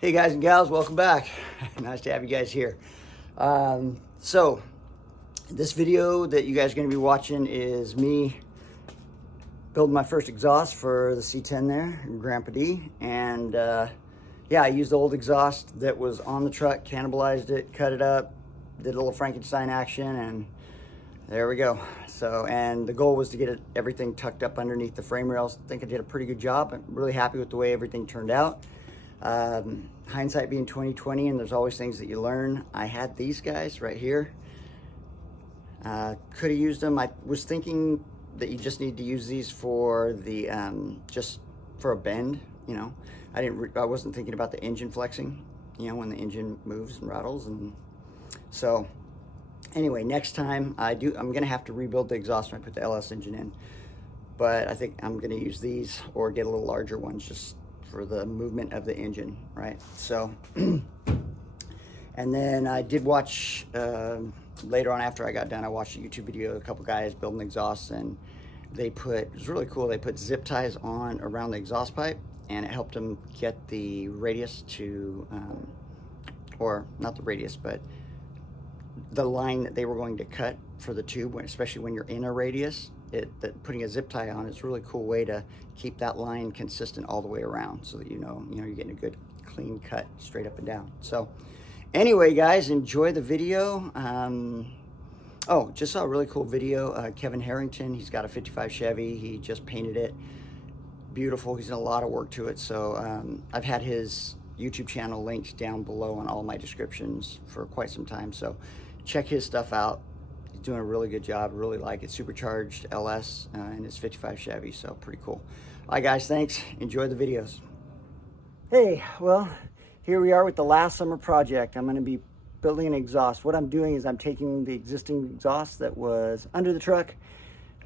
Hey guys and gals, welcome back. Nice to have you guys here. So this video that you guys are going to be watching is me building my first exhaust for the C10 there, GrandpaD. And yeah, I used the old exhaust that was on the truck, cannibalized it, cut it up, did a little Frankenstein action, and there we go. So, and the goal was to get everything tucked up underneath the frame rails. I think I did a pretty good job. I'm really happy with the way everything turned out. Hindsight being 20/20, and there's always things that you learn. I had these guys right here. Could have used them. I was thinking that you just need to use these for the just for a bend, you know. I wasn't thinking about the engine flexing, you know, when the engine moves and rattles. And so anyway, next time I'm gonna have to rebuild the exhaust when I put the LS engine in, but I think I'm gonna use these or get a little larger ones just for the movement of the engine, right? So, and then I did watch, later on after I got done, I watched a YouTube video of a couple guys building exhausts, and it was really cool, they put zip ties on around the exhaust pipe, and it helped them get the radius to, or not the radius, but the line that they were going to cut for the tube, especially when you're in a radius. Putting a zip tie on is a really cool way to keep that line consistent all the way around, so that you know you're getting a good clean cut straight up and down. So anyway, guys, enjoy the video. Oh, just saw a really cool video. Kevin Harrington, he's got a 55 Chevy. He just painted it beautiful. He's done a lot of work to it. So I've had his YouTube channel linked down below on all my descriptions for quite some time. So check his stuff out. He's doing a really good job. Really like it. Supercharged LS in his 55 Chevy. So pretty cool. All right, guys, thanks. Enjoy the videos. Hey, well, here we are with the last summer project. I'm going to be building an exhaust. What I'm doing is I'm taking the existing exhaust that was under the truck.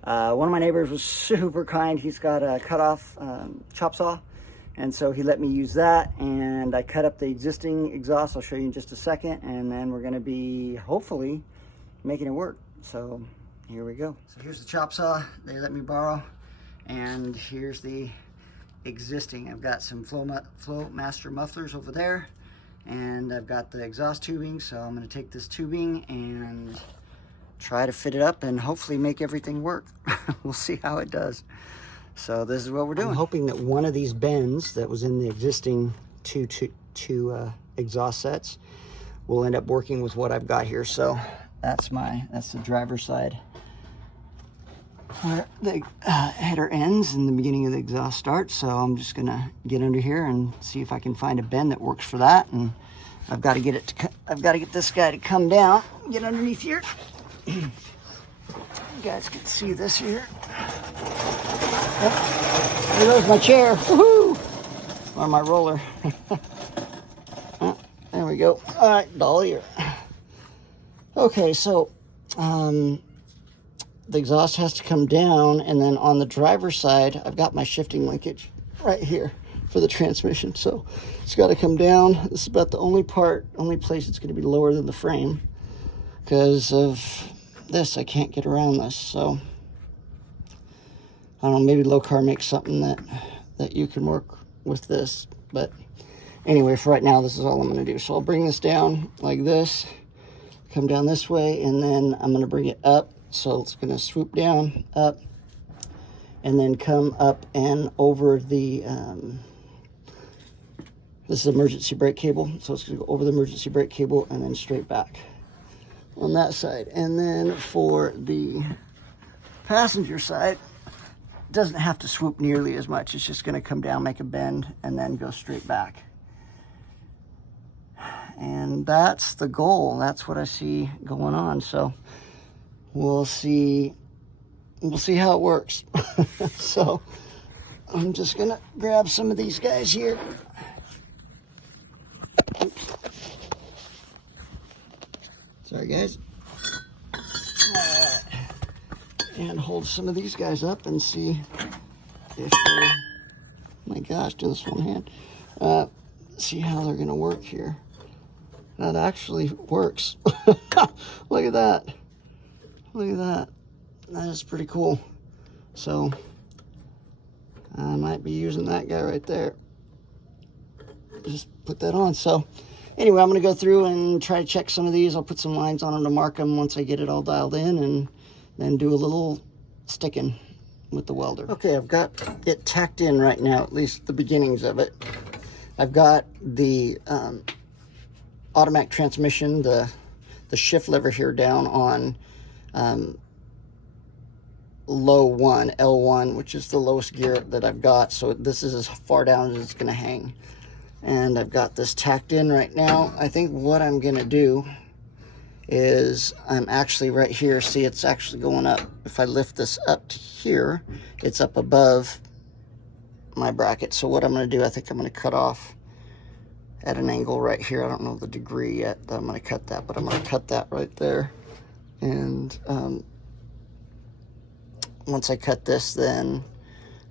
One of my neighbors was super kind. He's got a cut-off chop saw, and so he let me use that, and I cut up the existing exhaust. I'll show you in just a second, and then we're going to be hopefully making it work. So here we go. So here's the chop saw they let me borrow, and here's the existing. I've got some Flow Master mufflers over there, and I've got the exhaust tubing. So I'm going to take this tubing and try to fit it up and hopefully make everything work. We'll see how it does. So this is what we're doing. I'm hoping that one of these bends that was in the existing two exhaust sets will end up working with what I've got here. So that's the driver's side where the header ends and the beginning of the exhaust starts. So I'm just gonna get under here and see if I can find a bend that works for that. And I've got to get this guy to come down, get underneath here. You guys can see this here. Oh, there goes my chair. Woohoo! Or my roller. Oh, there we go. All right, dolly here. Okay, so the exhaust has to come down, and then on the driver's side, I've got my shifting linkage right here for the transmission. So it's got to come down. This is about the only place it's going to be lower than the frame. Because of this, I can't get around this. So I don't know, maybe low car makes something that you can work with this. But anyway, for right now, this is all I'm going to do. So I'll bring this down like this, come down this way, and then I'm going to bring it up. So it's going to swoop down, up, and then come up and over the, this is emergency brake cable. So it's going to go over the emergency brake cable and then straight back on that side. And then for the passenger side, it doesn't have to swoop nearly as much. It's just going to come down, make a bend, and then go straight back. And that's the goal. That's what I see going on. So we'll see how it works. So I'm just gonna grab some of these guys here. Oops. Sorry, guys. And hold some of these guys up and see if they're, my gosh, do this one hand. See how they're gonna work here. That actually works. Look at that. Look at that. That is pretty cool. So I might be using that guy right there. just put that on. So anyway, I'm going to go through and try to check some of these. I'll put some lines on them to mark them once I get it all dialed in, and then do a little sticking with the welder. Okay, I've got it tacked in right now, at least the beginnings of it. I've got the automatic transmission, the shift lever here down on low 1, L1, which is the lowest gear that I've got. So this is as far down as it's going to hang. And I've got this tacked in right now. I think what I'm going to do is I'm actually right here. See, it's actually going up. If I lift this up to here, it's up above my bracket. So what I'm going to do, I think I'm going to cut off at an angle right here. I don't know the degree yet that I'm going to cut that, but I'm going to cut that right there. And once I cut this, then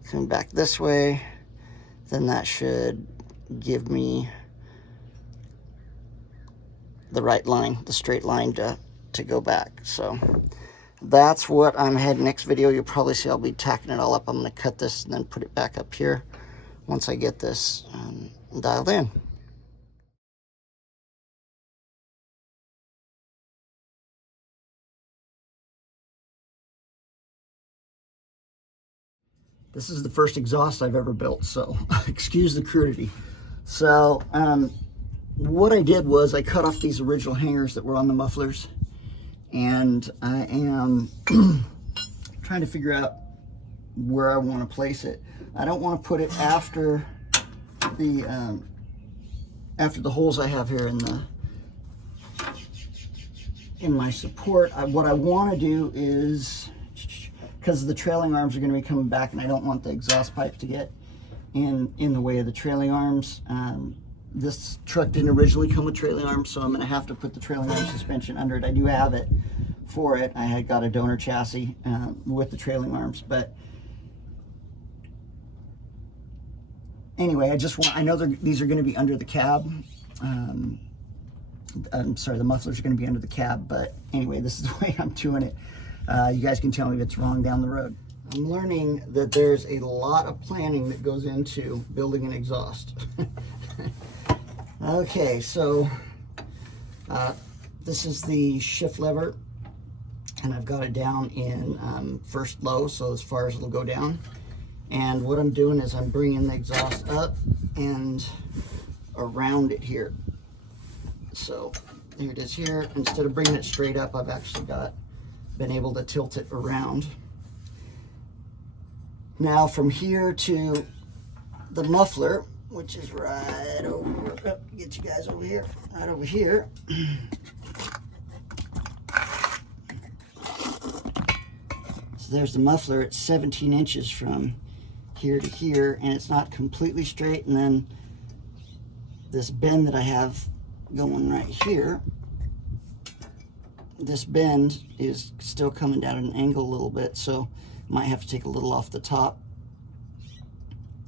come back this way, then that should give me the right line, the straight line to go back. So that's what I'm heading. Next video, you'll probably see I'll be tacking it all up. I'm going to cut this and then put it back up here once I get this dialed in. This is the first exhaust I've ever built, so excuse the crudity. So what I did was I cut off these original hangers that were on the mufflers, and I am trying to figure out where I want to place it. I don't want to put it after the holes I have here in my support. What I want to do is, because the trailing arms are going to be coming back, and I don't want the exhaust pipe to get in the way of the trailing arms. This truck didn't originally come with trailing arms, so I'm going to have to put the trailing arm suspension under it. I do have it for it. I had got a donor chassis with the trailing arms, but anyway, I know these are going to be under the cab. I'm sorry, the mufflers are going to be under the cab, but anyway, this is the way I'm doing it. You guys can tell me if it's wrong down the road. I'm learning that there's a lot of planning that goes into building an exhaust. Okay, so this is the shift lever, and I've got it down in first low, so as far as it'll go down. And what I'm doing is I'm bringing the exhaust up and around it here. So here it is here. Instead of bringing it straight up, I've actually been able to tilt it around. Now from here to the muffler, which is right over, get you guys over here, right over here. So there's the muffler. It's 17 inches from here to here, and it's not completely straight. And then this bend that I have going right here, this bend is still coming down at an angle a little bit, so I might have to take a little off the top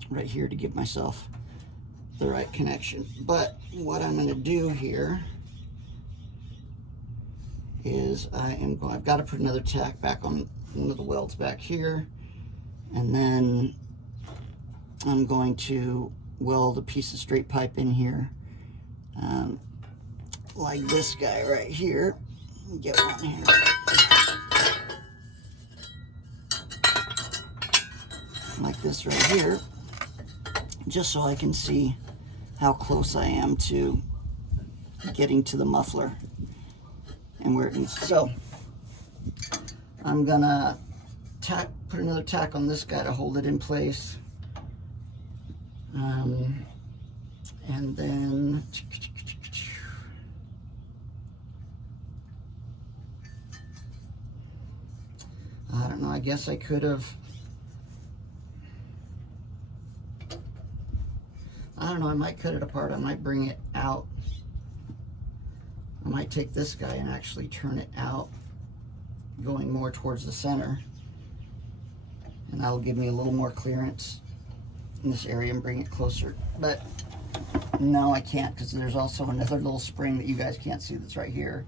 right here to give myself the right connection. But what I'm going to do here is I've got to put another tack back on one of the welds back here, and then I'm going to weld a piece of straight pipe in here, like this guy right here. Get one here. Like this right here, just so I can see how close I am to getting to the muffler and where it needs. So I'm gonna put another tack on this guy to hold it in place, and then I don't know, I guess I could have, I don't know, I might cut it apart. I might bring it out. I might take this guy and actually turn it out, going more towards the center. And that'll give me a little more clearance in this area and bring it closer. But no, I can't, because there's also another little spring that you guys can't see that's right here.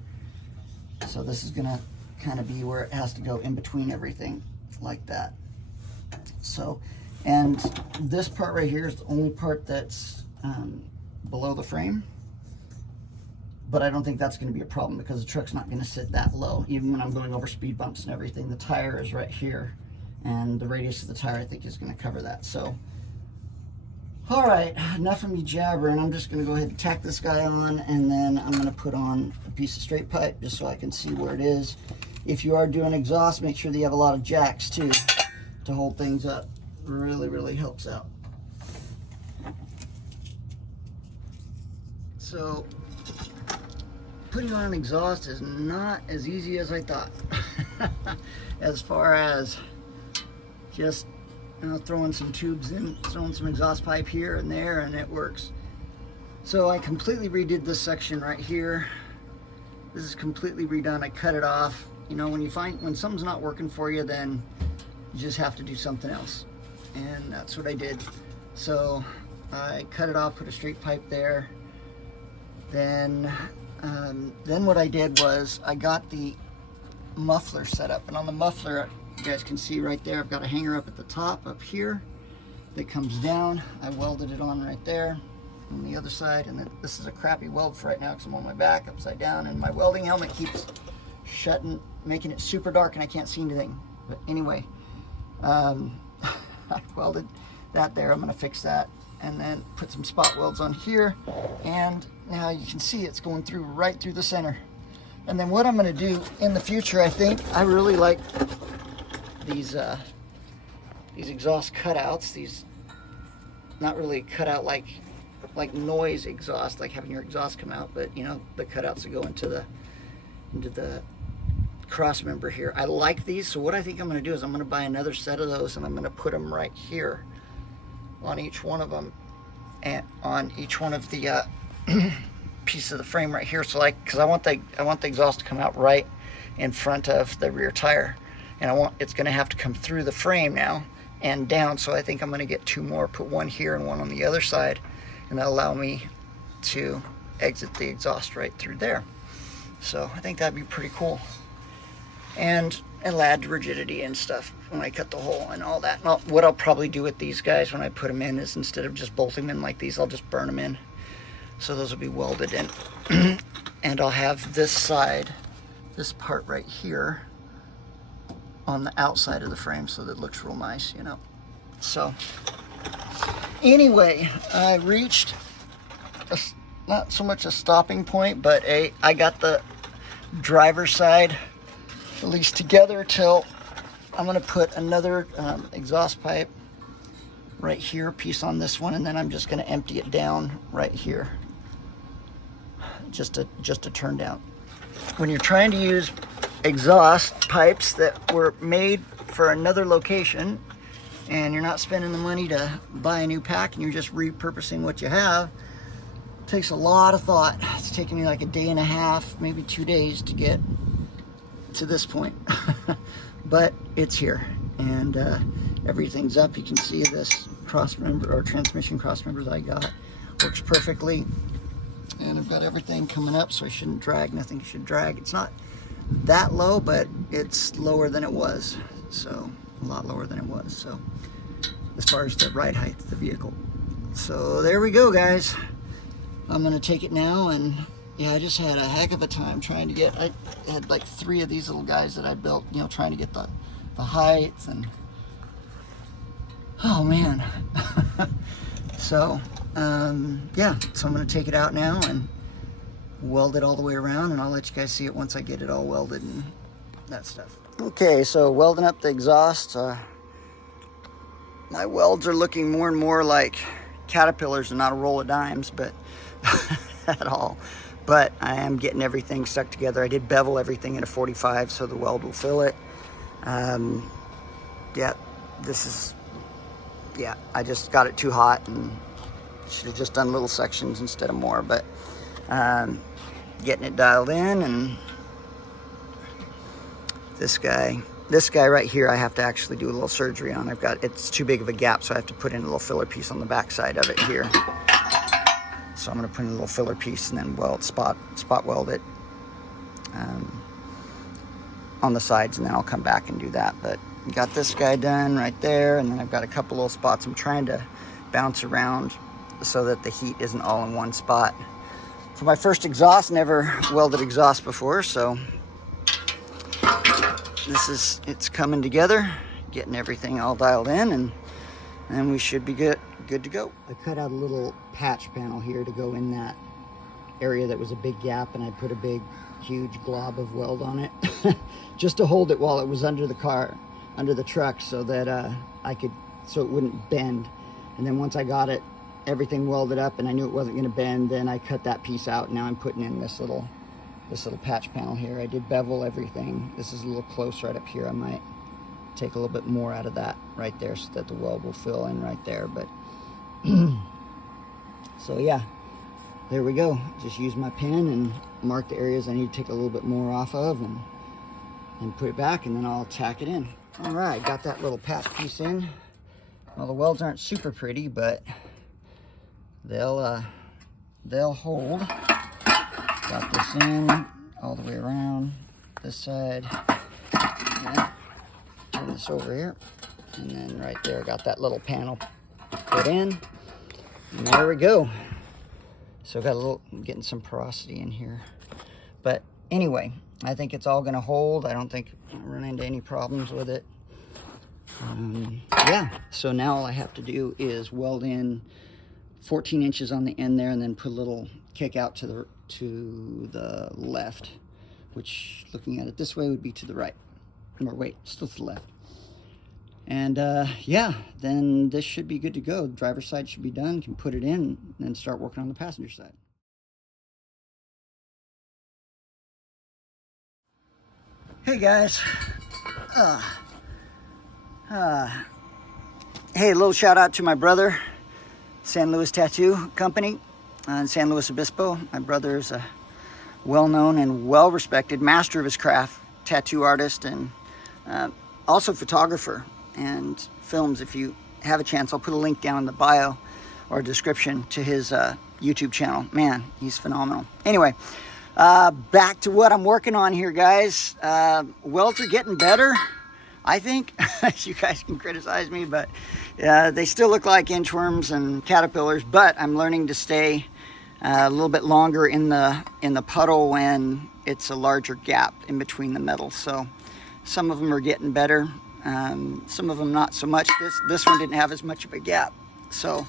So this is gonna kind of be where it has to go in between everything, like that. So, and this part right here is the only part that's below the frame. But I don't think that's going to be a problem because the truck's not going to sit that low. Even when I'm going over speed bumps and everything, the tire is right here. And the radius of the tire, I think, is going to cover that. So, all right, enough of me jabbering. I'm just going to go ahead and tack this guy on, and then I'm going to put on a piece of straight pipe just so I can see where it is. If you are doing exhaust, make sure that you have a lot of jacks, too, to hold things up. Really, really helps out. So, putting on an exhaust is not as easy as I thought. As far as just throwing some tubes in, throwing some exhaust pipe here and there, and it works. So I completely redid this section right here. This is completely redone. I cut it off. You know, when something's not working for you, then you just have to do something else. And that's what I did. So I cut it off, put a straight pipe there. Then what I did was I got the muffler set up, and on the muffler, you guys can see right there, I've got a hanger up at the top up here that comes down. I welded it on right there on the other side, and then this is a crappy weld for right now because I'm on my back upside down, and my welding helmet keeps shutting, making it super dark, and I can't see anything. But anyway, I welded that there. I'm going to fix that and then put some spot welds on here, and now you can see it's going through right through the center. And then what I'm going to do in the future, I think, I really like these exhaust cutouts. These, not really cut out like noise exhaust, like having your exhaust come out, but you know, the cutouts that go into the cross member here. I like these, so what I think I'm going to do is I'm going to buy another set of those, and I'm going to put them right here on each one of them, and on each one of the piece of the frame right here. So because I want the exhaust to come out right in front of the rear tire, and it's going to have to come through the frame now and down. So I think I'm going to get two more, put one here and one on the other side, and that'll allow me to exit the exhaust right through there. So I think that'd be pretty cool, and it'll add rigidity and stuff when I cut the hole and all that. Well, what I'll probably do with these guys when I put them in is, instead of just bolting them in like these, I'll just burn them in. So those will be welded in. And I'll have this side, this part right here, on the outside of the frame, so that it looks real nice, you know. So anyway, I reached not so much a stopping point, but I got the driver's side at least together till I'm going to put another exhaust pipe right here, piece on this one, and then I'm just going to empty it down right here, just to turn down. When you're trying to use exhaust pipes that were made for another location, and you're not spending the money to buy a new pack, and you're just repurposing what you have, it takes a lot of thought. It's taken me like a day and a half, maybe 2 days to get to this point. But it's here, and everything's up. You can see this cross member, or transmission cross member that I got, works perfectly, and I've got everything coming up, so I shouldn't drag. Nothing should drag. It's not that low, but it's lower than it was, so a lot lower than it was, so as far as the ride height of the vehicle. So there we go, guys. I'm gonna take it now, and yeah, I just had a heck of a time trying to get, I had like 3 of these little guys that I built, you know, trying to get the heights, and oh man. So yeah, so I'm gonna take it out now and weld it all the way around, and I'll let you guys see it once I get it all welded and that stuff. Okay, so welding up the exhaust, my welds are looking more and more like caterpillars and not a roll of dimes, but at all. But I am getting everything stuck together. I did bevel everything in a 45 so the weld will fill it. Yeah, I just got it too hot and should have just done little sections instead of more, but getting it dialed in. And this guy right here, I have to actually do a little surgery on. It's too big of a gap, so I have to put in a little filler piece on the back side of it here. So I'm going to put in a little filler piece and then spot weld it on the sides, and then I'll come back and do that. But got this guy done right there, and then I've got a couple little spots I'm trying to bounce around so that the heat isn't all in one spot. For my first exhaust, never welded exhaust before, so it's coming together, getting everything all dialed in, and we should be good to go. I cut out a little patch panel here to go in that area that was a big gap, and I put a big huge glob of weld on it just to hold it while it was under the car, under the truck, so that so it wouldn't bend. And then once I got it everything welded up and I knew it wasn't going to bend, then I cut that piece out. Now I'm putting in this little patch panel here. I did bevel everything. This is a little close right up here. I might take a little bit more out of that right there so that the weld will fill in right there. But so yeah, there we go. Just use my pen and mark the areas I need to take a little bit more off of, and put it back, and then I'll tack it in. All right, got that little patch piece in. Well, the welds aren't super pretty, but they'll hold. Got this in all the way around this side. Yeah. Turn this over here, and then right there, got that little panel put in, and there we go. So got a little, getting some porosity in here, but anyway, I think it's all gonna hold. I don't think I'll run into any problems with it. Yeah, so now all I have to do is weld in 14 inches on the end there, and then put a little kick out to the left, which, looking at it this way, would be to the right. Or wait, still to the left. And yeah, then this should be good to go. The driver's side should be done. Can put it in and then start working on the passenger side. Hey guys. Hey, a little shout out to my brother, San Luis Tattoo Company in San Luis Obispo. My brother is a well-known and well-respected master of his craft, tattoo artist, and also photographer and films. If you have a chance, I'll put a link down in the bio or description to his YouTube channel. Man, he's phenomenal. Anyway, back to what I'm working on here, guys. Welds are getting better, I think. You guys can criticize me, but they still look like inchworms and caterpillars, but I'm learning to stay a little bit longer in the puddle when it's a larger gap in between the metals. So some of them are getting better, some of them not so much. This one didn't have as much of a gap, so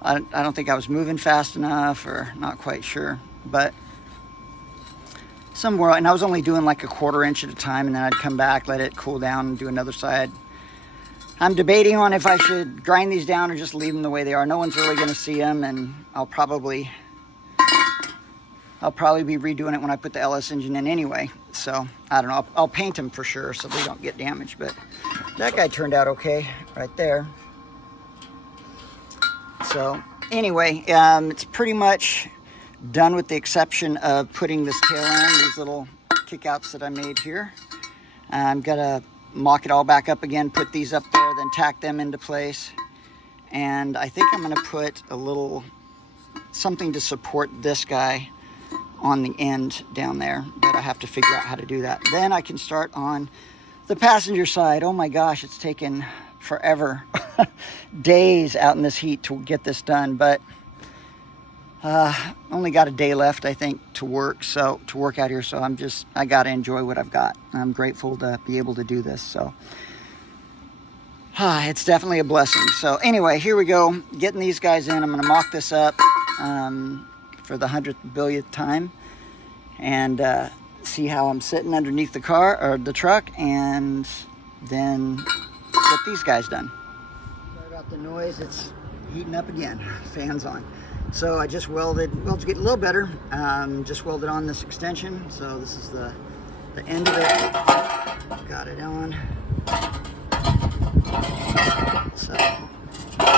I don't think I was moving fast enough, or not quite sure, but somewhere. And I was only doing like a 1/4 inch at a time, and then I'd come back, let it cool down, and do another side. I'm debating on if I should grind these down or just leave them the way they are. No one's really going to see them, and I'll probably be redoing it when I put the LS engine in anyway. So I don't know. I'll paint them for sure so they don't get damaged. But that guy turned out okay right there. So anyway, it's pretty much done with the exception of putting this tail end, these little kickouts that I made here. I'm gonna mock it all back up again, put these up there, then tack them into place. And I think I'm gonna put a little something to support this guy on the end down there, but I have to figure out how to do that. Then I can start on the passenger side. Oh my gosh, it's taken forever, days out in this heat to get this done, but only got a day left, I think, to work out here. So I gotta enjoy what I've got. I'm grateful to be able to do this. So it's definitely a blessing. So anyway, here we go, getting these guys in. I'm gonna mock this up for the 100th billionth time, and see how I'm sitting underneath the car or the truck, and then get these guys done. Sorry about the noise, it's heating up again. Fans on. So I just welded, welds get a little better. Just welded on this extension. So this is the end of it. Got it on. So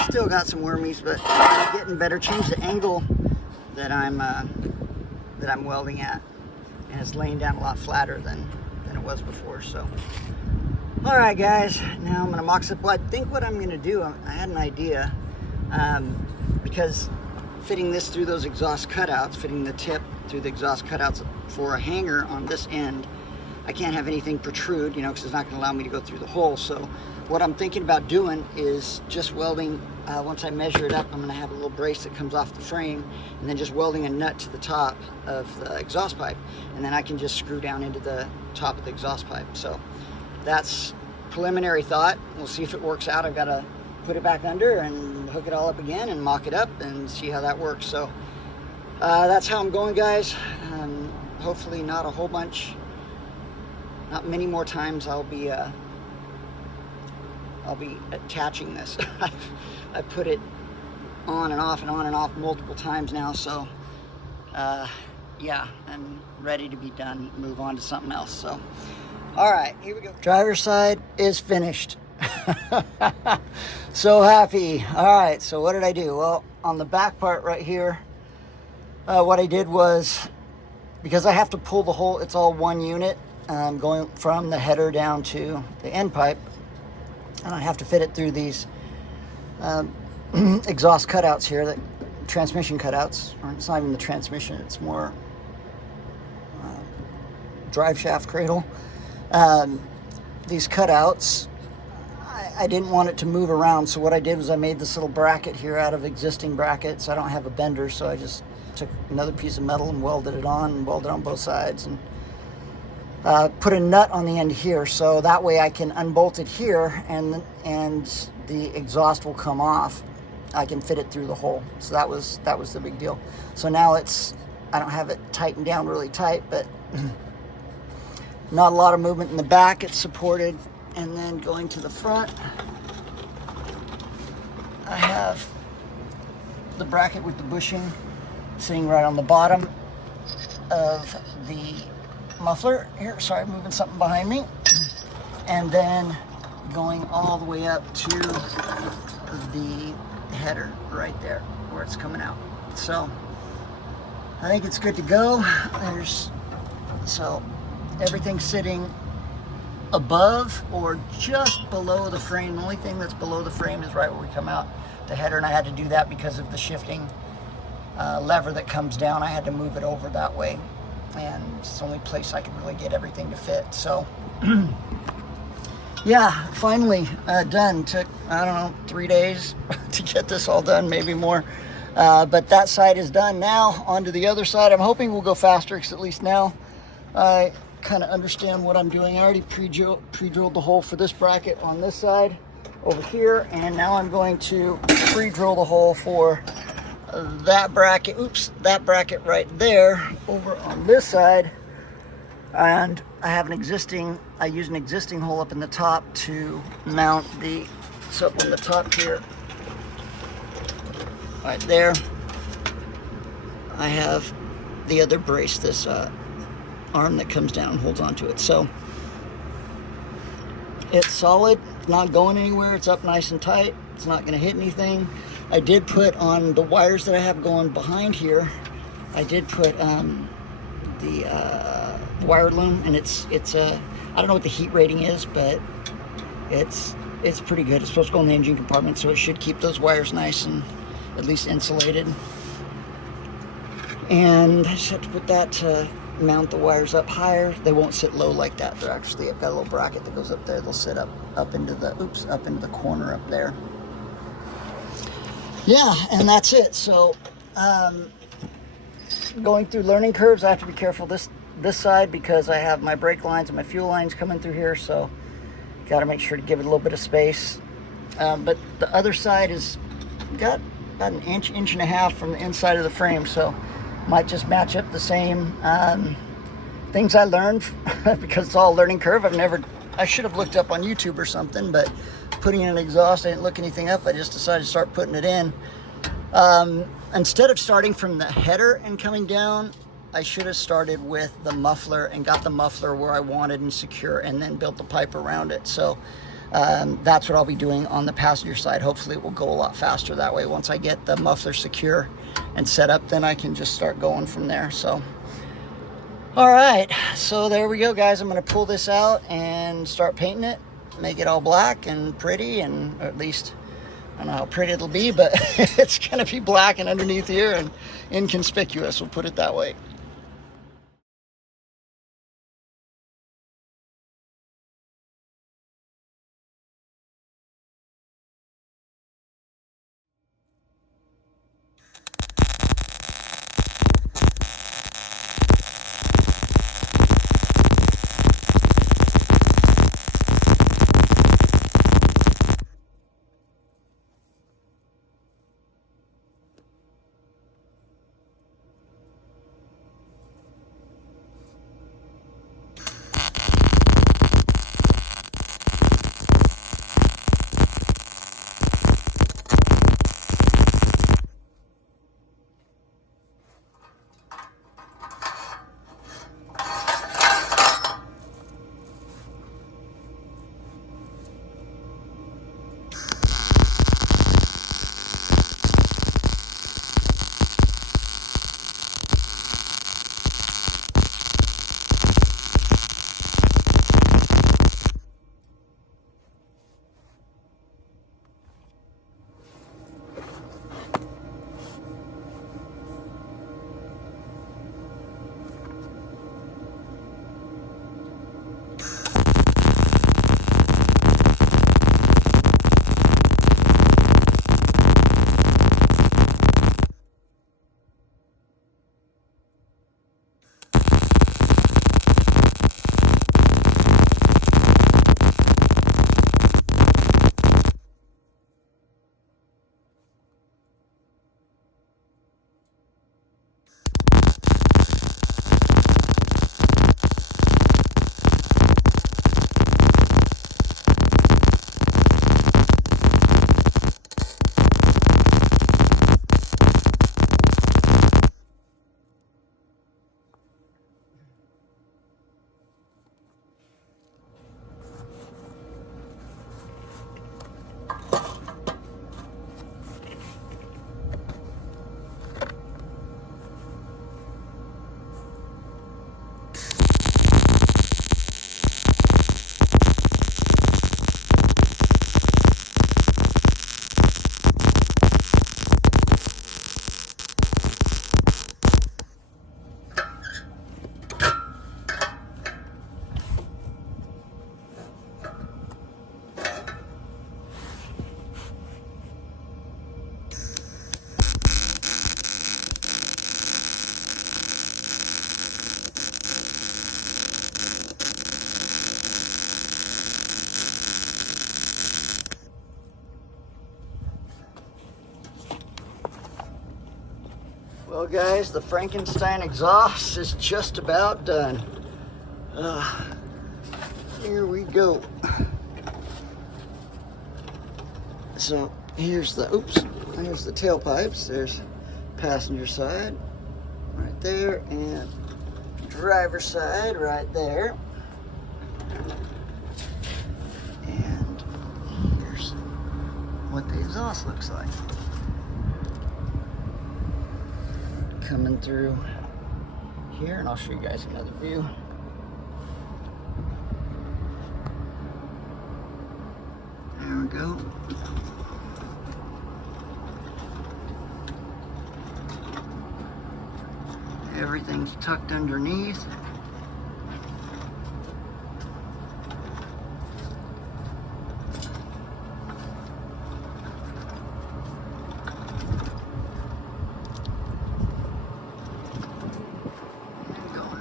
still got some wormies, but getting better. Changed the angle that I'm welding at, and it's laying down a lot flatter than it was before. So all right, guys, now I'm gonna mock up. Well, I think what I'm gonna do, I had an idea, because fitting this through those exhaust cutouts, fitting the tip through the exhaust cutouts for a hanger on this end I can't have anything protrude, you know, because it's not going to allow me to go through the hole. So what I'm thinking about doing is just welding, once I measure it up, I'm going to have a little brace that comes off the frame, and then just welding a nut to the top of the exhaust pipe, and then I can just screw down into the top of the exhaust pipe. So that's preliminary thought. We'll see if it works out. I've got to put it back under and hook it all up again and mock it up and see how that works. So that's how I'm going, guys. Hopefully not a whole bunch, not many more times I'll be attaching this. I put it on and off and on and off multiple times now, so yeah, I'm ready to be done, move on to something else. So all right, here we go. Driver's side is finished. So happy. All right, so what did I do? Well, on the back part right here, what I did was, because I have to pull the whole, it's all one unit, going from the header down to the end pipe, and I have to fit it through these exhaust cutouts here, that transmission cutouts, or it's not even the transmission, it's more drive shaft cradle. These cutouts, I didn't want it to move around, so what I did was I made this little bracket here out of existing brackets. I don't have a bender, so I just took another piece of metal and welded it on both sides, and put a nut on the end here, so that way I can unbolt it here, and the exhaust will come off. I can fit it through the hole. So that was the big deal. So now I don't have it tightened down really tight, but not a lot of movement in the back. It's supported. And then going to the front, I have the bracket with the bushing sitting right on the bottom of the muffler here. Sorry, moving something behind me. And then going all the way up to the header right there where it's coming out. So I think it's good to go. So everything's sitting above or just below the frame. The only thing that's below the frame is right where we come out the header, and I had to do that because of the shifting lever that comes down. I had to move it over that way, and it's the only place I could really get everything to fit. So yeah, finally done. Took, I don't know, 3 days to get this all done, maybe more, but that side is done. Now onto the other side. I'm hoping we'll go faster, because at least now I kind of understand what I'm doing. I already pre-drilled the hole for this bracket on this side over here, and now I'm going to pre-drill the hole for that bracket, that bracket right there over on this side. And I have I use an existing hole up in the top to mount it's up on the top here, right there. I have the other brace, this arm that comes down and holds onto it. So it's solid, not going anywhere. It's up nice and tight. It's not going to hit anything. I did put on the wires that I have going behind here, I did put the wire loom, and it's I don't know what the heat rating is, but it's pretty good. It's supposed to go in the engine compartment, so it should keep those wires nice and at least insulated. And I just have to put that to mount the wires up higher. They won't sit low like that. They're actually, I've got a little bracket that goes up there. They'll sit up into the corner up there. Yeah, and that's it. So going through learning curves, I have to be careful this side, because I have my brake lines and my fuel lines coming through here, so got to make sure to give it a little bit of space. But the other side is got about an inch and a half from the inside of the frame, so might just match up the same things I learned because it's all a learning curve. I should have looked up on YouTube or something, but putting in an exhaust, I didn't look anything up. I just decided to start putting it in. Instead of starting from the header and coming down, I should have started with the muffler and got the muffler where I wanted and secure, and then built the pipe around it. So that's what I'll be doing on the passenger side. Hopefully it will go a lot faster that way. Once I get the muffler secure and set up, then I can just start going from there. So all right, so there we go, guys. I'm going to pull this out and start painting it, make it all black and pretty, and or at least I don't know how pretty it'll be, but it's going to be black and underneath here and inconspicuous, we'll put it that way. guys, the Frankenstein exhaust is just about done. Here we go. So here's the tailpipes. There's passenger side right there and driver side right there. And here's what the exhaust looks like. Coming through here, and I'll show you guys another view. There we go. Everything's tucked underneath.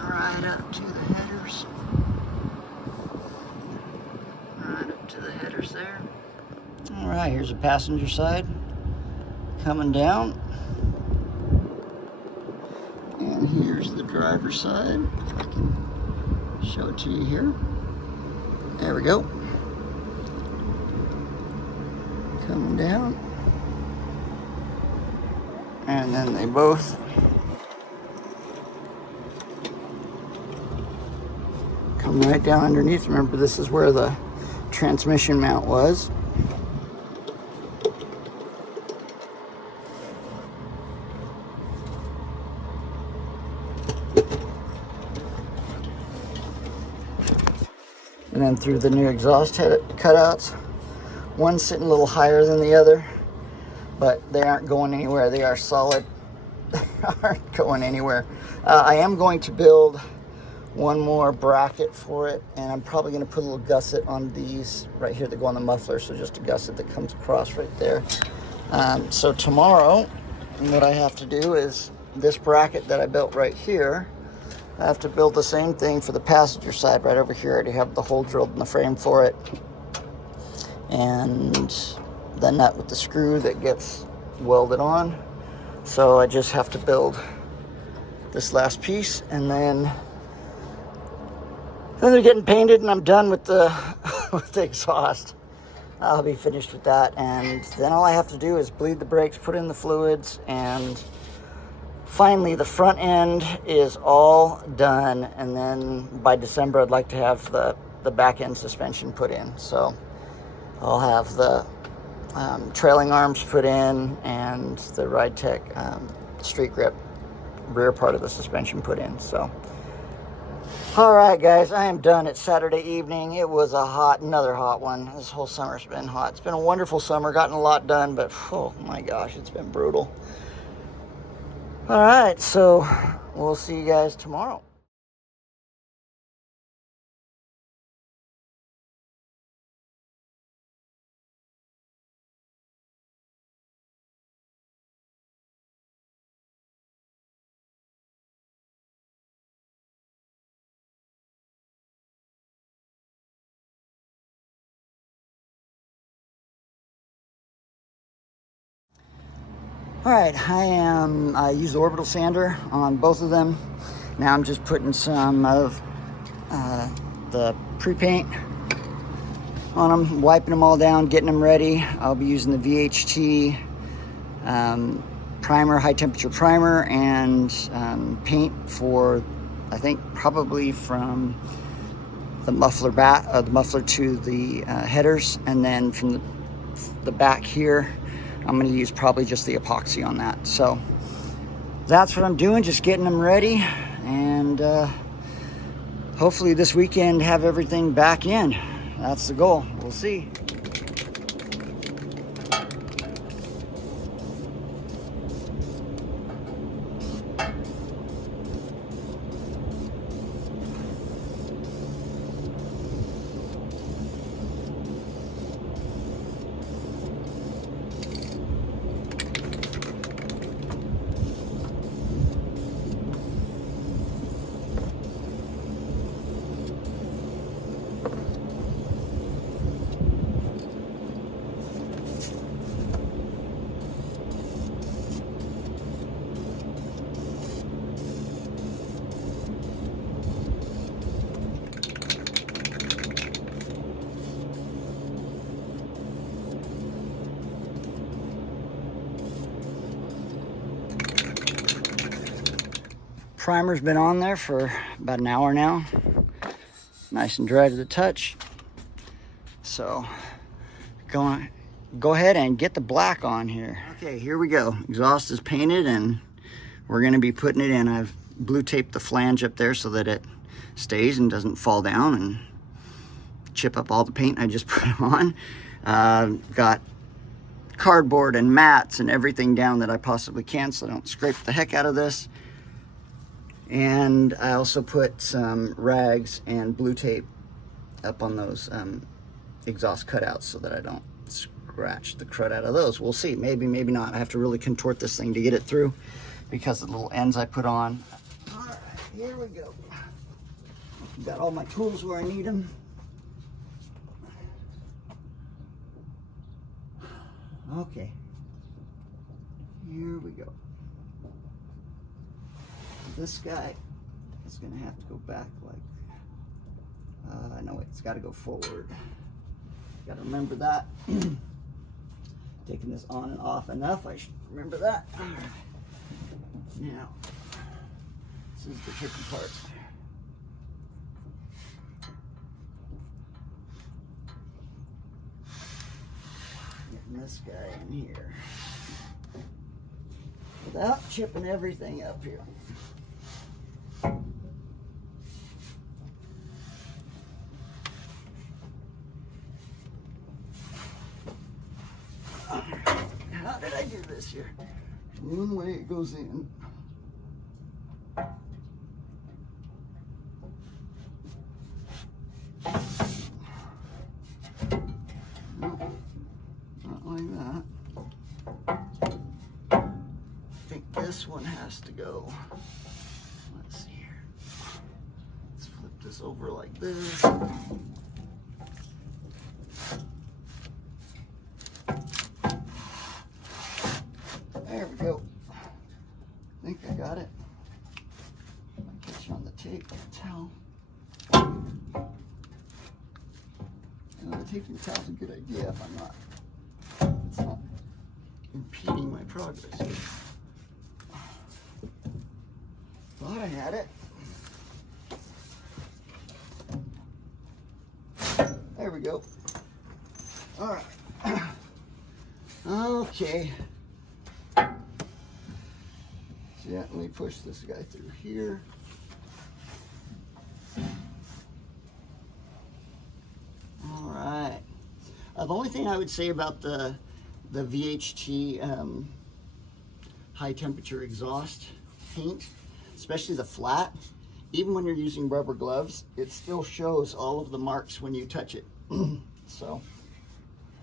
Right up to the headers. Right up to the headers there. All right, here's the passenger side coming down. And here's the driver's side. If I can show it to you here. There we go. Coming down. And then they both come right down underneath. Remember, this is where the transmission mount was. And then through the new exhaust head cutouts. One's sitting a little higher than the other, but they aren't going anywhere. They are solid. They aren't going anywhere. I am going to build one more bracket for it, and I'm probably going to put a little gusset on these right here that go on the muffler, so just a gusset that comes across right there. So tomorrow, what I have to do is this bracket that I built right here, I have to build the same thing for the passenger side right over here. I already have the hole drilled in the frame for it, and the nut with the screw that gets welded on. So I just have to build this last piece, and then they're getting painted, and I'm done with the with the exhaust. I'll be finished with that, and then all I have to do is bleed the brakes, put in the fluids, and finally the front end is all done. And then by December, I'd like to have the back end suspension put in. So I'll have the trailing arms put in and the Ride Tech street grip rear part of the suspension put in. So all right, guys, I am done. It's Saturday evening. It was another hot one. This whole summer's been hot. It's been a wonderful summer, gotten a lot done, but oh my gosh, it's been brutal. All right, so we'll see you guys tomorrow. All right, I used the orbital sander on both of them. Now I'm just putting some of the pre-paint on them, wiping them all down, getting them ready. I'll be using the VHT primer, high temperature primer, and paint for, I think, probably from the muffler to the headers, and then from the back here, I'm going to use probably just the epoxy on that. So that's what I'm doing, just getting them ready, and hopefully this weekend have everything back in. That's the goal. We'll see. primer's been on there for about an hour now. Nice and dry to the touch. So go ahead and get the black on here. Okay, here we go. Exhaust is painted and we're gonna be putting it in. I've blue taped the flange up there so that it stays and doesn't fall down and chip up all the paint I just put on. Got cardboard and mats and everything down that I possibly can so I don't scrape the heck out of this. And I also put some rags and blue tape up on those exhaust cutouts so that I don't scratch the crud out of those. We'll see, maybe, maybe not. I have to really contort this thing to get it through because of the little ends I put on. All right, here we go. Got all my tools where I need them. Okay, here we go. This guy is gonna have to go back like, no, it's gotta go forward. Gotta remember that. Taking this on and off enough, I should remember that. All right. Now, this is the tricky part. Getting this guy in here without chipping everything up here. How did I do this here? One way it goes in. No, not like that. I think this one has to go. Let's see here. Let's flip this over like this. There we go. I think I got it. Might catch you on the tape, can't tell. You know, the taping towel's a good idea if it's not impeding my progress here. Thought I had it. There we go. All right. Okay. Gently push this guy through here. All right. The only thing I would say about the VHT high temperature exhaust paint, especially the flat, even when you're using rubber gloves, it still shows all of the marks when you touch it. So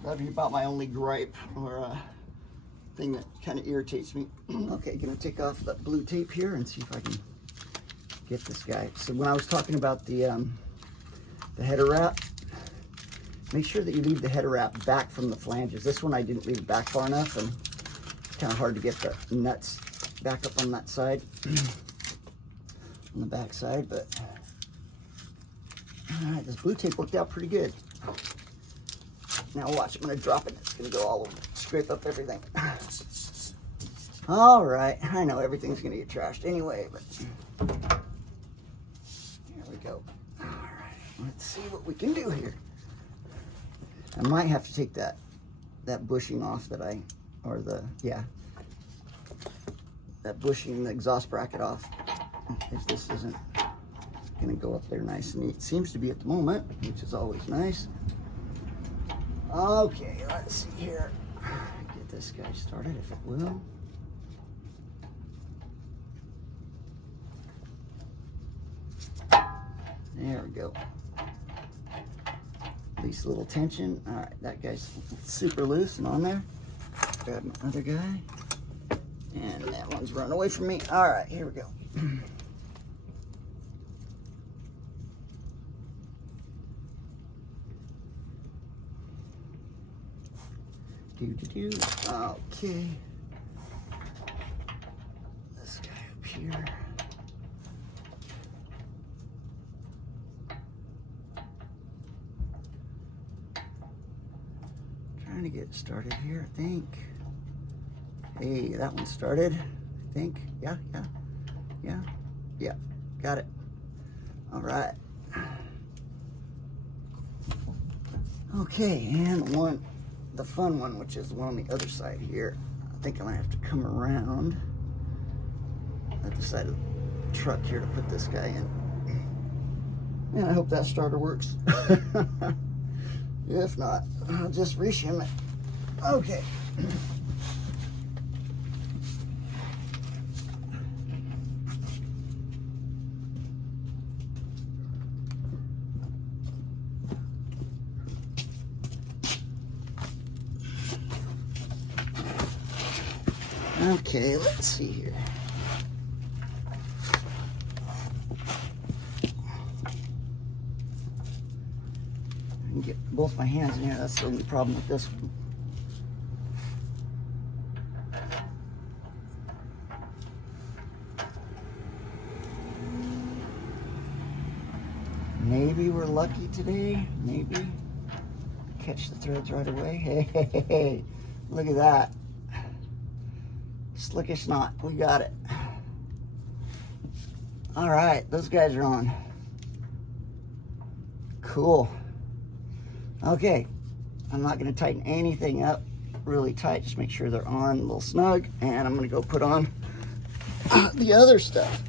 that'd be about my only gripe or thing that kind of irritates me. Okay, gonna take off the blue tape here and see if I can get this guy. So when I was talking about the header wrap, make sure that you leave the header wrap back from the flanges. This one I didn't leave it back far enough, and it's kind of hard to get the nuts back up on that side, on the back side, but all right, this blue tape worked out pretty good. Now watch, I'm gonna drop it, it's gonna go all over, scrape up everything. All right, I know everything's gonna get trashed anyway, but here we go. All right, let's see what we can do here. I might have to take that bushing off that that bushing, the exhaust bracket off, if this isn't gonna go up there nice and neat. Seems to be at the moment, which is always nice. Okay, let's see here. Get this guy started if it will. There we go. Least little tension. All right, that guy's super loose and on there. Grab my other guy. And that one's running away from me. All right, here we go. Okay. This guy up here. Trying to get started here, I think. Hey, that one started, I think. Yeah. Yeah, got it. All right. Okay, and the fun one, which is the one on the other side here. I think I'm gonna have to come around at the side of the truck here to put this guy in. And I hope that starter works. If not, I'll just reshim it. Okay. Okay, let's see here. I can get both my hands in here. That's the only problem with this one. Maybe we're lucky today. Maybe. Catch the threads right away. Hey, look at that. Slick as snot. We got it. All right, those guys are on. Cool. Okay, I'm not going to tighten anything up really tight. Just make sure they're on a little snug, and I'm going to go put on the other stuff.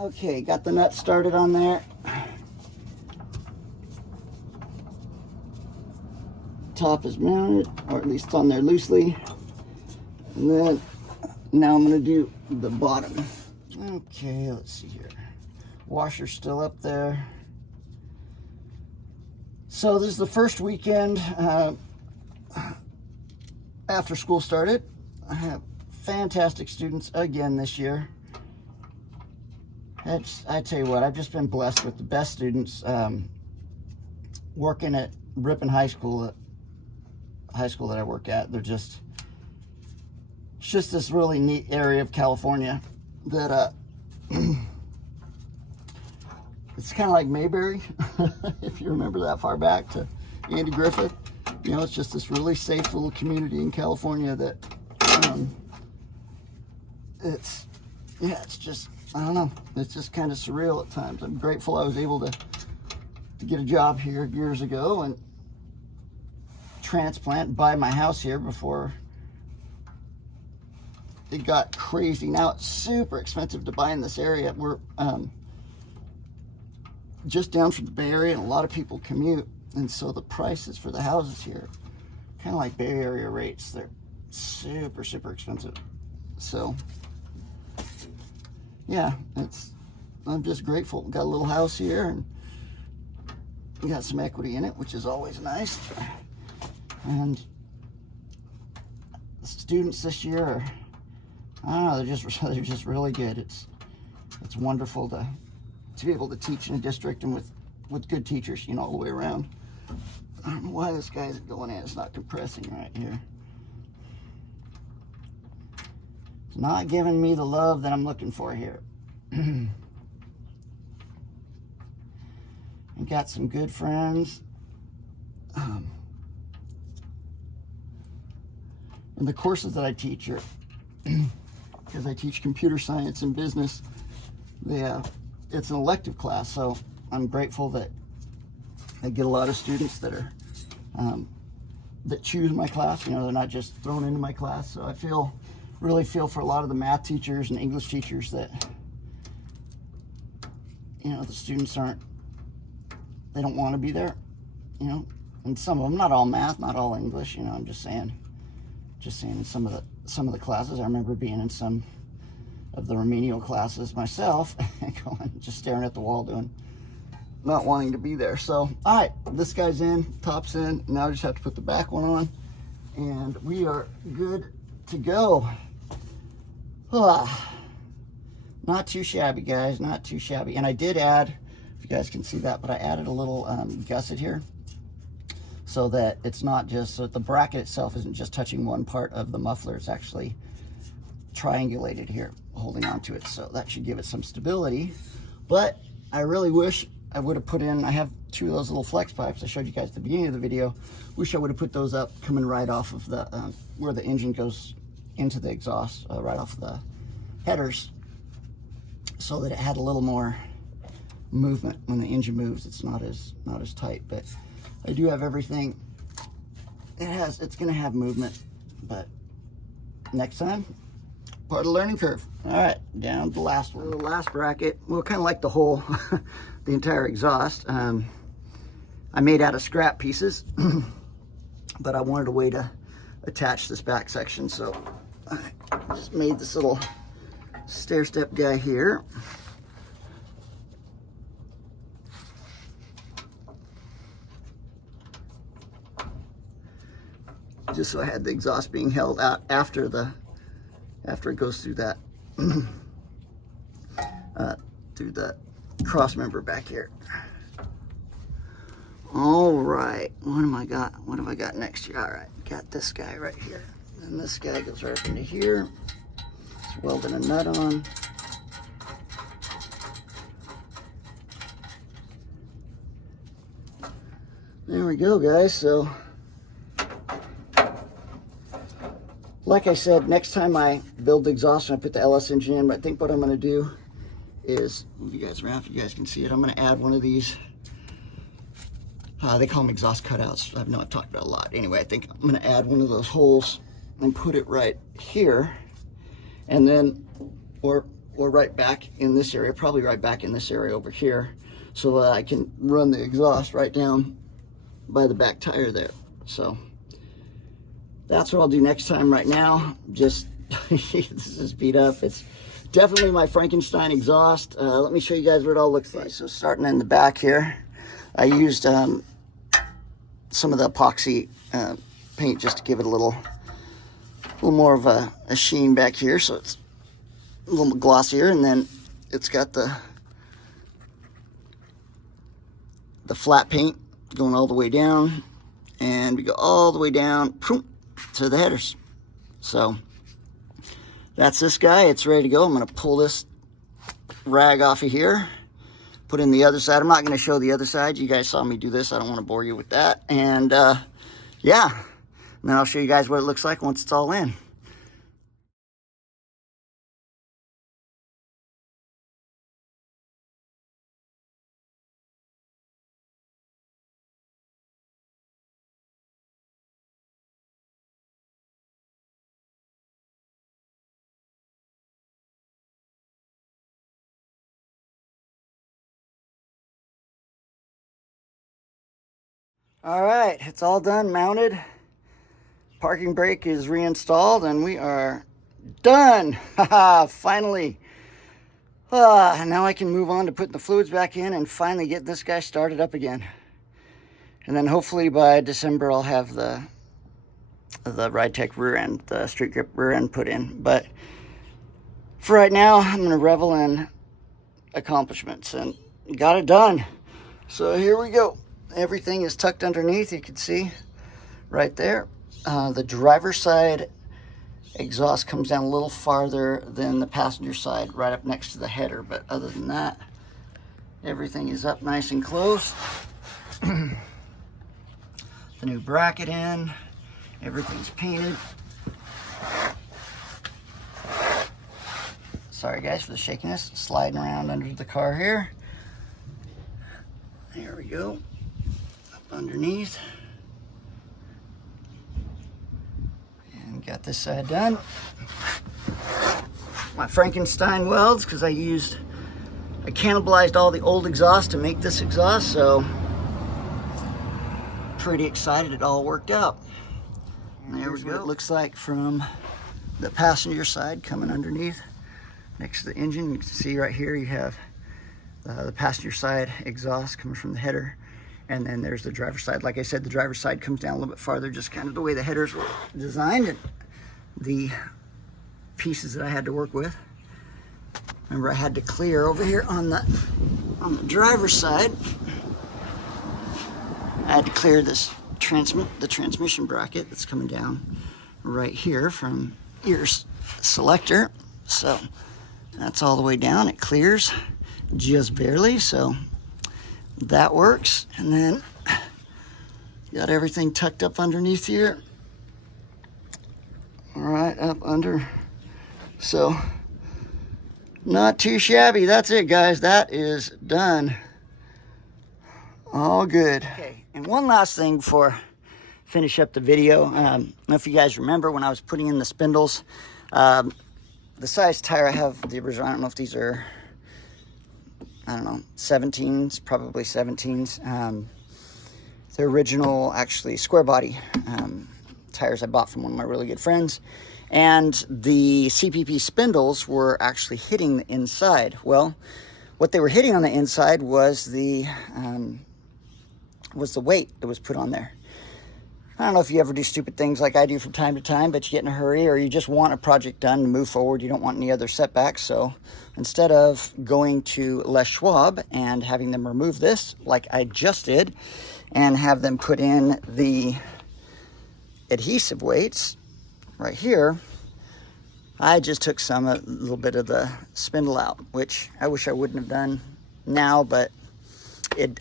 Okay, got the nut started on there. Top is mounted, or at least it's on there loosely. And then now I'm going to do the bottom. Okay, let's see here. Washer's still up there. So this is the first weekend after school started. I have fantastic students again this year. I tell you what, I've just been blessed with the best students. Working at Ripon High School that I work at, they're just, it's just this really neat area of California that it's kind of like Mayberry, if you remember that far back to Andy Griffith. You know, it's just this really safe little community in California that it's just, I don't know, it's just kind of surreal at times. I'm grateful I was able to get a job here years ago and transplant, buy my house here before it got crazy. Now it's super expensive to buy in this area. We're just down from the Bay Area, and a lot of people commute, and so the prices for the houses here, kind of like Bay Area rates, they're super expensive. So yeah, I'm just grateful. Got a little house here, and we got some equity in it, which is always nice. And the students this year are, I don't know, they're just really good. It's wonderful to be able to teach in a district and with good teachers, you know, all the way around. I don't know why this guy's going in. It's not compressing right here. It's not giving me the love that I'm looking for here. And got some good friends. And the courses that I teach are, because I teach computer science and business, it's an elective class, so I'm grateful that I get a lot of students that are that choose my class. You know, they're not just thrown into my class. So I really feel for a lot of the math teachers and English teachers that, you know, the students they don't want to be there, you know. And some of them, not all math, not all English, you know. I'm just saying in some of the classes, I remember being in some of the remedial classes myself, going, just staring at the wall, not wanting to be there. So, all right, this guy's in, top's in. Now I just have to put the back one on, and we are good to go. Not too shabby, guys, not too shabby. And I did add, if you guys can see that, but I added a little gusset here, so that it's not just, so that the bracket itself isn't just touching one part of the muffler. It's actually triangulated here, holding onto it. So that should give it some stability. But I really wish I would have put in, I have two of those little flex pipes I showed you guys at the beginning of the video. Wish I would have put those up coming right off of the where the engine goes into the exhaust, right off the headers, so that it had a little more movement when the engine moves. It's not as tight, but I do have everything. It's gonna have movement, but next time, part of the learning curve. All right, down to the last one. The last bracket, well, kind of like the whole, the entire exhaust. I made out of scrap pieces, but I wanted a way to attach this back section, so I just made this little stair step guy here. Just so I had the exhaust being held out after it goes through that through the cross member back here. All right, what have I got next here? All right, got this guy right here, and this guy goes right up into here. Just welding a nut on. There we go, guys. So like I said, next time I build the exhaust and I put the LS engine in, I think what I'm going to do is move you guys around if you guys can see it. I'm going to add one of these. They call them exhaust cutouts. I know I've talked about it a lot. Anyway, I think I'm going to add one of those holes and put it right here, and then or right back in this area, probably right back in this area over here, so that I can run the exhaust right down by the back tire there. So that's what I'll do next time. Right now, just this is beat up. It's definitely my Frankenstein exhaust. Let me show you guys what it all looks like. So starting in the back here, I used some of the epoxy paint just to give it a little more of a sheen back here, so it's a little glossier. And then it's got the flat paint going all the way down, and we go all the way down to the headers. So that's this guy. It's ready to go. I'm going to pull this rag off of here, put in the other side. I'm not going to show the other side. You guys saw me do this. I don't want to bore you with that. And yeah, and then I'll show you guys what it looks like once it's all in. All right, it's all done, mounted. Parking brake is reinstalled, and we are done. Haha, finally. Now I can move on to putting the fluids back in and finally get this guy started up again. And then hopefully by December I'll have the RideTech rear end, the street grip rear end put in. But for right now, I'm going to revel in accomplishments and got it done. So here we go. Everything is tucked underneath. You can see right there. The driver's side exhaust comes down a little farther than the passenger side, right up next to the header. But other than that, everything is up nice and close. The new bracket in. Everything's painted. Sorry guys for the shakiness. Sliding around under the car here. There we go. Up underneath. And got this side done. My Frankenstein welds, because I cannibalized all the old exhaust to make this exhaust, so pretty excited it all worked out. And there's what it looks like from the passenger side coming underneath next to the engine. You can see right here you have the passenger side exhaust coming from the header, and then there's the driver's side. Like I said, the driver's side comes down a little bit farther, just kind of the way the headers were designed and the pieces that I had to work with. Remember, I had to clear over here on the driver's side. I had to clear this the transmission bracket that's coming down right here from your selector. So that's all the way down. It clears just barely. So that works. And then got everything tucked up underneath here. All right, up under. So not too shabby. That's it, guys. That is done. All good. Okay, and one last thing before I finish up the video. I don't know if you guys remember when I was putting in the spindles, the size tire I have, the original, I don't know if these are, I don't know, 17s, probably 17s. The original, actually, square body tires I bought from one of my really good friends. And the CPP spindles were actually hitting the inside. Well, what they were hitting on the inside was the weight that was put on there. I don't know if you ever do stupid things like I do from time to time, but you get in a hurry or you just want a project done to move forward. You don't want any other setbacks. So instead of going to Les Schwab and having them remove this like I just did and have them put in the adhesive weights right here, I just took a little bit of the spindle out, which I wish I wouldn't have done now, but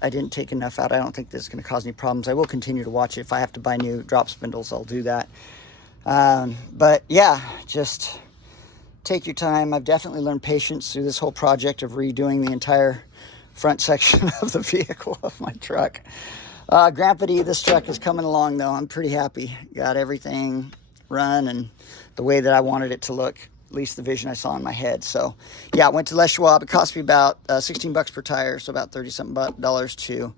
I didn't take enough out. I don't think this is going to cause any problems. I will continue to watch it. If I have to buy new drop spindles, I'll do that. But yeah, just take your time. I've definitely learned patience through this whole project of redoing the entire front section of the vehicle of my truck. GrandpaD, this truck is coming along though. I'm pretty happy. Got everything run and the way that I wanted it to look, at least the vision I saw in my head. So yeah, I went to Les Schwab. It cost me about 16 bucks per tire, so about 30 something dollars to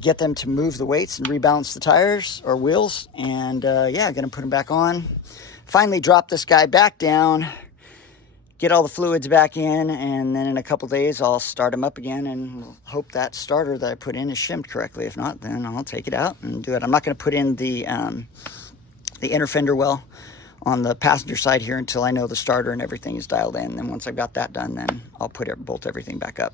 get them to move the weights and rebalance the tires or wheels. And yeah, gonna put them back on. Finally drop this guy back down, get all the fluids back in, and then in a couple days I'll start them up again and hope that starter that I put in is shimmed correctly. If not, then I'll take it out and do it. I'm not gonna put in the inner fender well on the passenger side here until I know the starter and everything is dialed in. Then once I've got that done, then I'll bolt everything back up.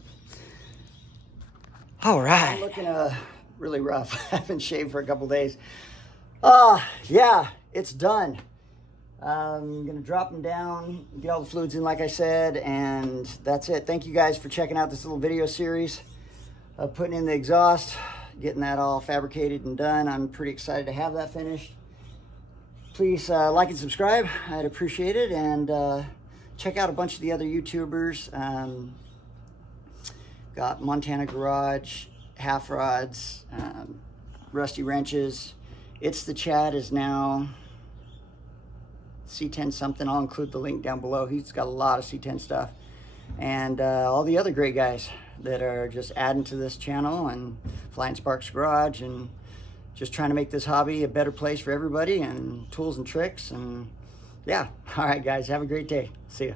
All right. I'm looking really rough. I haven't shaved for a couple days. Yeah, it's done. I'm gonna drop them down, get all the fluids in like I said, and that's it. Thank you guys for checking out this little video series of putting in the exhaust, getting that all fabricated and done. I'm pretty excited to have that finished. Please like and subscribe. I'd appreciate it. And check out a bunch of the other YouTubers. Got Montana Garage, Half Rods, Rusty Wrenches. It's the Chad is now C10 something. I'll include the link down below. He's got a lot of C10 stuff. And all the other great guys that are just adding to this channel, and Flying Sparks Garage, and just trying to make this hobby a better place for everybody, and tools and tricks. And yeah, all right guys, have a great day. See ya.